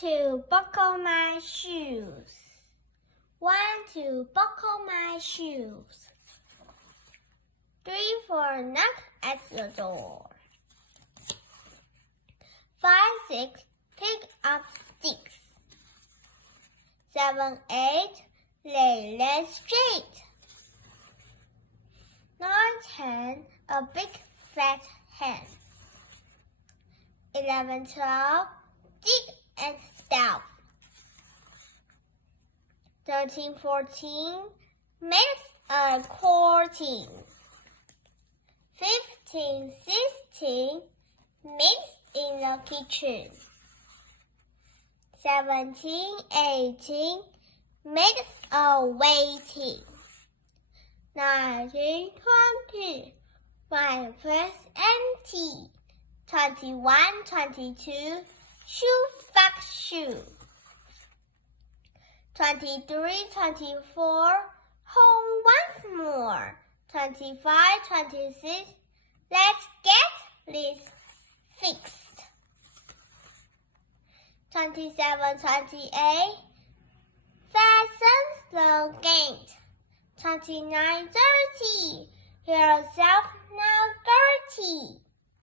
to buckle my shoes. 1 to buckle my shoes. 3 for knock at the door. 5, 6, pick up sticks. 7, 8, lay legs straight. 9, 10, a big fat hen. 11, 12, dig and stout. 13, 14, makes a courting. 15, 16, makes in the kitchen. 17, 18, makes a waiting. 19, 20, my place empty. 21, 22, shoe fuck shoe. 23, 24, home once more. 25, 26, let's get this fixed. 27, 28, fasten the gate. 29, 30, yourself now dirty.